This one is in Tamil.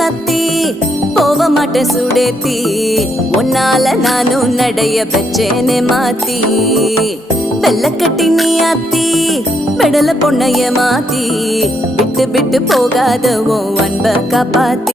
சத்தி போக மாட்டேன் சுடேத்தி உன்னால நானும் நடைய பெச்சேனே மாத்தி வெள்ளக்கட்டி நீ ஆத்தி பெடல பொண்ணைய மாத்தி விட்டு விட்டு போகாத உன் அன்ப காப்பாத்தி